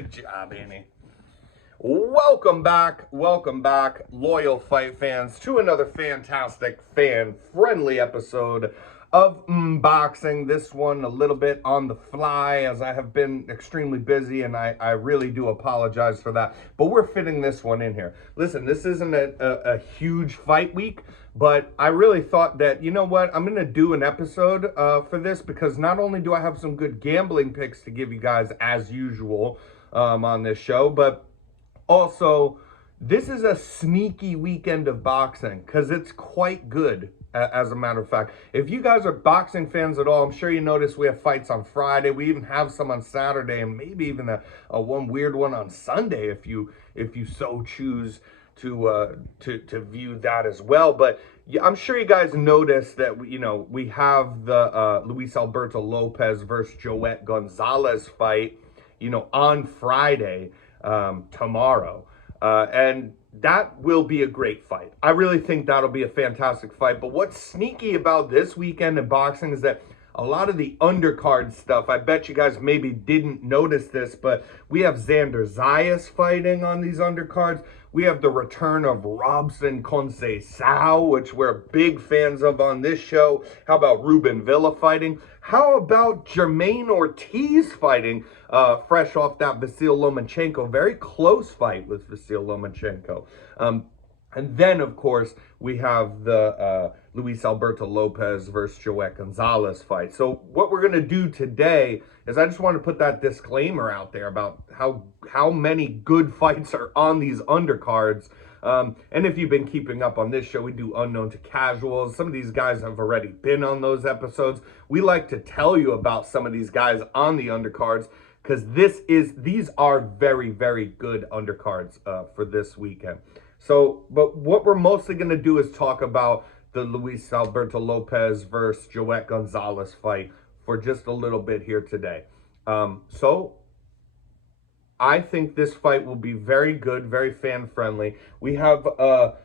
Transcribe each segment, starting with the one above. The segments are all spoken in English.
Good job, Annie. Welcome back, loyal fight fans, to another fantastic, fan-friendly episode of Boxing. This one a little bit on the fly, as I have been extremely busy, and I really do apologize for that. But we're fitting this one in here. Listen, this isn't a huge fight week, but I really thought that, you know what, I'm going to do an episode for this, because not only do I have some good gambling picks to give you guys as usual on this show, but also, this is a sneaky weekend of boxing, because it's quite good, as a matter of fact. If you guys are boxing fans at all, I'm sure you notice we have fights on Friday. We even have some on Saturday, and maybe even a one weird one on Sunday if you so choose to view that as well. But I'm sure you guys noticed that we have the Luis Alberto Lopez versus Joet Gonzalez fight, on Friday. Tomorrow, and that will be a great fight. I really think that'll be a fantastic fight. But what's sneaky about this weekend in boxing is that a lot of the undercard stuff, I bet you guys maybe didn't notice this, but we have Xander Zayas fighting on these undercards. We have the return of Robson Conceição, which we're big fans of on this show. How about Ruben Villa fighting? How about Jermaine Ortiz fighting, fresh off that Vasyl Lomachenko, very close fight with Vasyl Lomachenko. And then, of course, we have the Luis Alberto Lopez versus Joet Gonzalez fight. So what we're going to do today is I just want to put that disclaimer out there about how many good fights are on these undercards. And if you've been keeping up on this show, we do unknown to casuals. Some of these guys have already been on those episodes. We like to tell you about some of these guys on the undercards, because these are very, very good undercards for this weekend. So, but what we're mostly going to do is talk about the Luis Alberto Lopez versus Joet Gonzalez fight for just a little bit here today. So I think this fight will be very good, very fan-friendly. We have a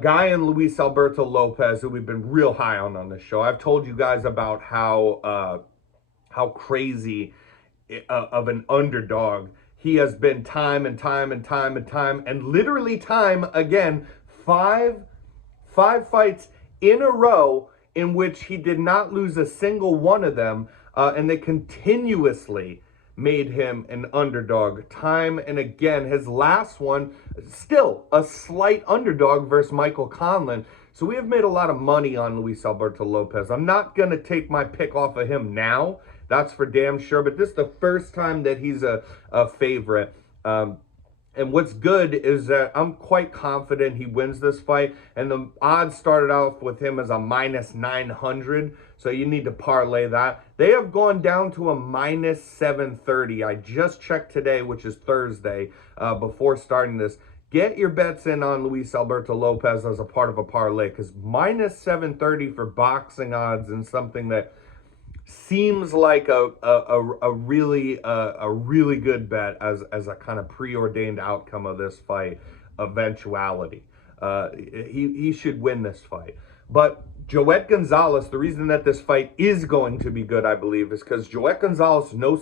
guy in Luis Alberto Lopez who we've been real high on this show. I've told you guys about how crazy of an underdog he has been time and time and literally time again. Five fights in a row in which he did not lose a single one of them, and they continuously made him an underdog time and again. His last one, still a slight underdog versus Michael Conlan. So we have made a lot of money on Luis Alberto Lopez. I'm not going to take my pick off of him now. That's for damn sure. But this is the first time that he's a favorite. And what's good is that I'm quite confident he wins this fight. And the odds started off with him as a minus 900. So you need to parlay that. They have gone down to a minus 730. I just checked today, which is Thursday, before starting this. Get your bets in on Luis Alberto Lopez as a part of a parlay, because minus 730 for boxing odds and something that seems like a really good bet as a kind of preordained outcome of this fight eventuality. He should win this fight. But Joet Gonzalez, the reason that this fight is going to be good, I believe, is because Joet Gonzalez, no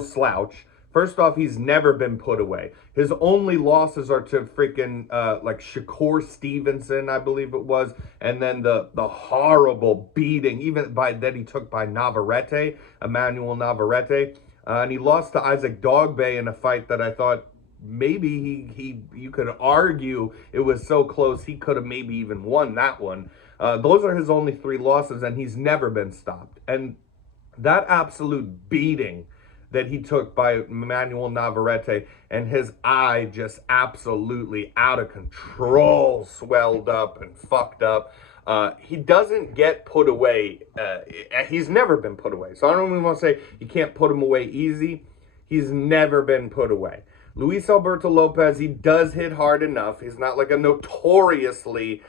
slouch. First off, he's never been put away. His only losses are to freaking like Shakur Stevenson, I believe it was, and then the horrible beating even that he took by Navarrete, Emmanuel Navarrete, and he lost to Isaac Dogboe in a fight that I thought maybe you could argue it was so close he could have maybe even won that one. Those are his only 3 losses, and he's never been stopped. And that absolute beating that he took by Emmanuel Navarrete, and his eye just absolutely out of control, swelled up and fucked up. He doesn't get put away. He's never been put away. So I don't even want to say you can't put him away easy. He's never been put away. Luis Alberto Lopez, he does hit hard enough. He's not like a notoriously,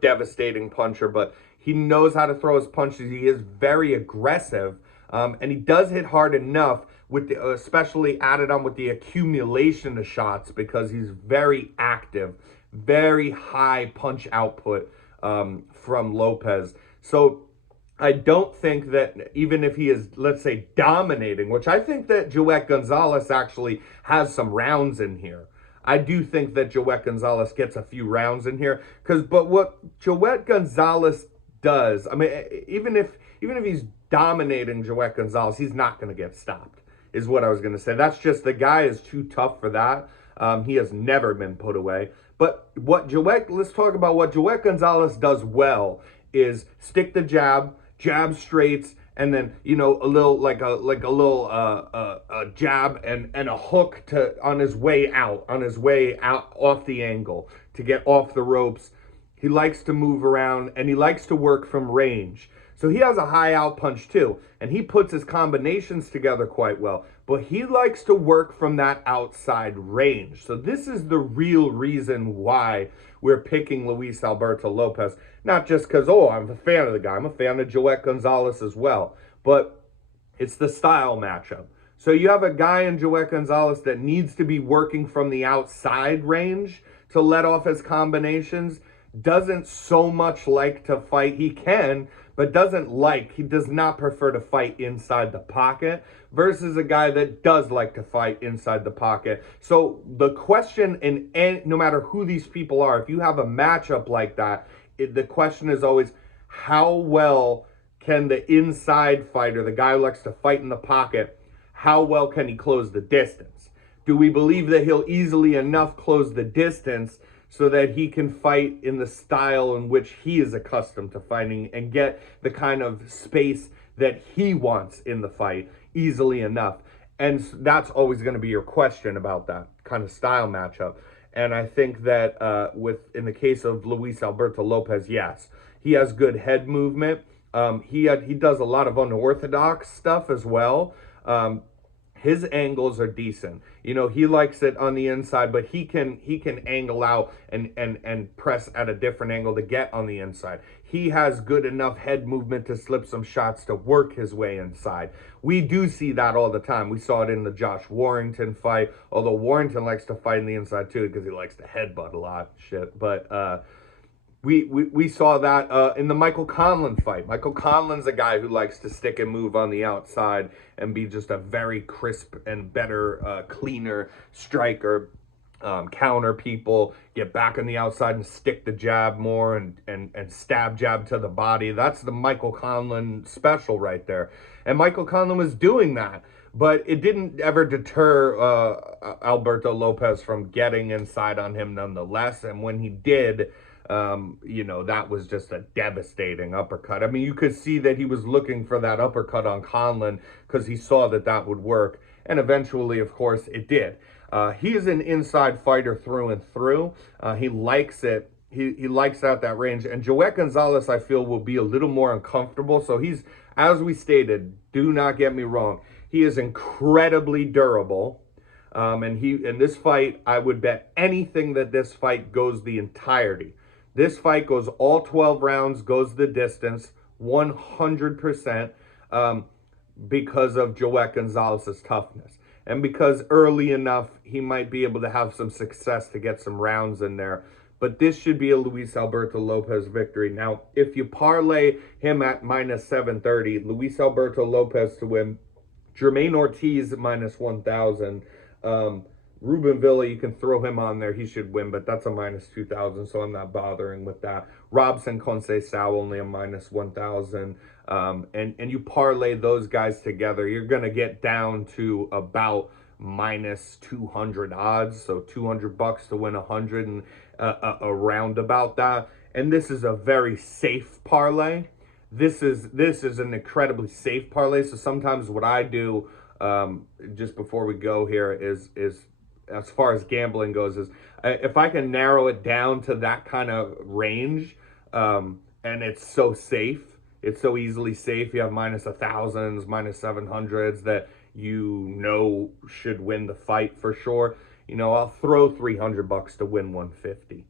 devastating puncher, but he knows how to throw his punches. He is very aggressive, and he does hit hard enough, with especially added on with the accumulation of shots, because he's very active, very high punch output from Lopez. So I don't think that even if he is, let's say, dominating, which I think that Joet Gonzalez actually has some rounds in here. I do think that Joet Gonzalez gets a few rounds in here. But what Joet Gonzalez does, I mean, even if he's dominating Joet Gonzalez, he's not going to get stopped, is what I was going to say. That's just, the guy is too tough for that. He has never been put away. But let's talk about what Joet Gonzalez does well is stick the jab straights, and then, you know, a little a jab and a hook on his way out off the angle to get off the ropes. He likes to move around, and he likes to work from range. So he has a high out punch too, and he puts his combinations together quite well, but he likes to work from that outside range. So this is the real reason why we're picking Luis Alberto Lopez. Not just because, oh, I'm a fan of the guy. I'm a fan of Joet Gonzalez as well. But it's the style matchup. So you have a guy in Joet Gonzalez that needs to be working from the outside range to let off his combinations. Doesn't so much like to fight. He can, but he does not prefer to fight inside the pocket, versus a guy that does like to fight inside the pocket. So the question, no matter who these people are, if you have a matchup like that, the question is always, how well can the inside fighter, the guy who likes to fight in the pocket, how well can he close the distance? Do we believe that he'll easily enough close the distance so that he can fight in the style in which he is accustomed to fighting and get the kind of space that he wants in the fight easily enough? And that's always going to be your question about that kind of style matchup. And I think that in the case of Luis Alberto Lopez, yes, he has good head movement. He does a lot of unorthodox stuff as well. His angles are decent. You know, he likes it on the inside, but he can angle out and press at a different angle to get on the inside. He has good enough head movement to slip some shots to work his way inside. We do see that all the time. We saw it in the Josh Warrington fight, although Warrington likes to fight in the inside too because he likes to headbutt a lot. But we saw that in the Michael Conlan fight. Michael Conlan's a guy who likes to stick and move on the outside and be just a very crisp and better, cleaner striker. Counter people, get back on the outside and stick the jab more and stab jab to the body. That's the Michael Conlan special right there. And Michael Conlan was doing that, but it didn't ever deter Alberto Lopez from getting inside on him nonetheless. And when he did, you know, that was just a devastating uppercut. I mean, you could see that he was looking for that uppercut on Conlan because he saw that would work. And eventually, of course, it did. He is an inside fighter through and through. He likes it. He likes out that range. And Joet Gonzalez, I feel, will be a little more uncomfortable. So he's, as we stated, do not get me wrong, he is incredibly durable. And in this fight, I would bet anything that this fight goes the entirety. This fight goes all 12 rounds, goes the distance, 100%, because of Joet Gonzalez's toughness. And because early enough, he might be able to have some success to get some rounds in there. But this should be a Luis Alberto Lopez victory. Now, if you parlay him at minus 730, Luis Alberto Lopez to win, Jermaine Ortiz at minus 1,000, Ruben Villa, you can throw him on there. He should win, but that's a minus 2,000, so I'm not bothering with that. Robson Conceição only a minus 1,000. And you parlay those guys together, you're going to get down to about minus 200 odds. So $200 to win 100 and around about that. And this is a very safe parlay. This is an incredibly safe parlay. So sometimes what I do, just before we go here is as far as gambling goes, is if I can narrow it down to that kind of range, and it's so safe, it's so easily safe. You have minus 1,000s, minus 700s that you know should win the fight for sure. You know, I'll throw $300 to win 150,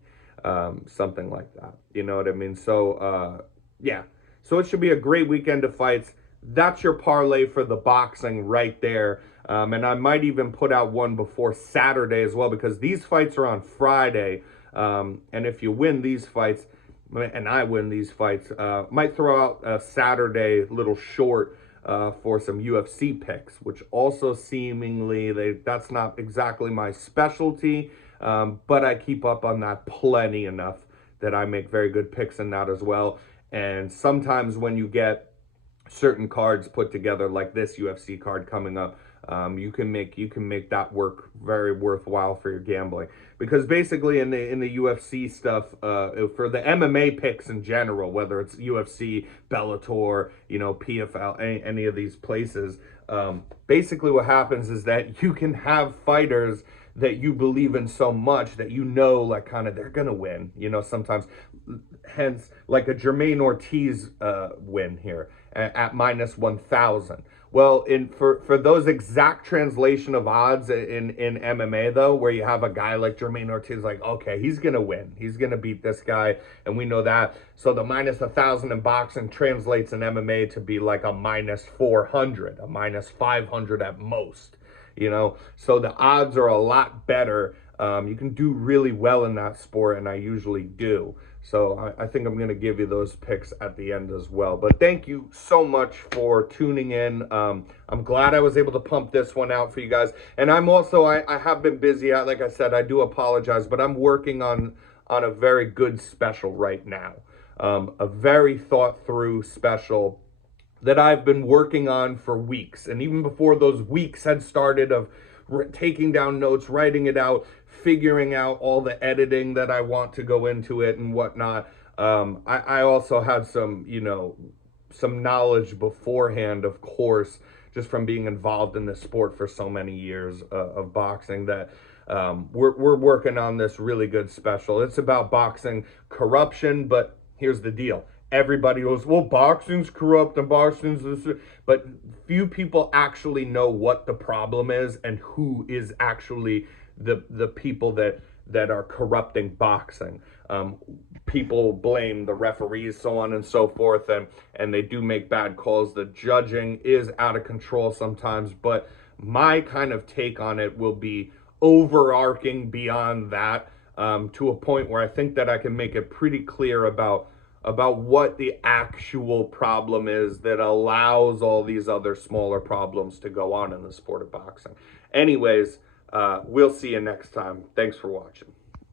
something like that. You know what I mean? So, yeah. So it should be a great weekend of fights. That's your parlay for the boxing right there. And I might even put out one before Saturday as well, because these fights are on Friday. And if you win these fights, and I win these fights. Might throw out a Saturday little short for some UFC picks, which also seemingly that's not exactly my specialty, but I keep up on that plenty enough that I make very good picks in that as well. And sometimes when you get certain cards put together like this UFC card coming up, you can make that work very worthwhile for your gambling, because basically in the UFC stuff, for the MMA picks in general, whether it's UFC, Bellator, PFL, any of these places, basically what happens is that you can have fighters that you believe in so much that like kind of they're gonna win, sometimes, hence like a Jermaine Ortiz win here at minus 1,000. Well, for those exact translation of odds in MMA though, where you have a guy like Jermaine Ortiz, like, okay, he's gonna win, he's gonna beat this guy, and we know that. So the minus 1,000 in boxing translates in MMA to be like a minus 400, a minus 500 at most. So the odds are a lot better. You can do really well in that sport, and I usually do. So I think I'm going to give you those picks at the end as well. But thank you so much for tuning in. I'm glad I was able to pump this one out for you guys. And I'm also, I have been busy. Like I said, I do apologize, but I'm working on a very good special right now. A very thought through special that I've been working on for weeks. And even before those weeks had started of taking down notes, writing it out, figuring out all the editing that I want to go into it and whatnot. I also had some knowledge beforehand, of course, just from being involved in this sport for so many years of boxing, that we're working on this really good special. It's about boxing corruption, but here's the deal. Everybody goes, well, boxing's corrupt and boxing's this, but few people actually know what the problem is and who is actually the people that are corrupting boxing. People blame the referees, so on and so forth, and they do make bad calls. The judging is out of control sometimes, but my kind of take on it will be overarching beyond that, to a point where I think that I can make it pretty clear about what the actual problem is that allows all these other smaller problems to go on in the sport of boxing. Anyways, we'll see you next time. Thanks for watching.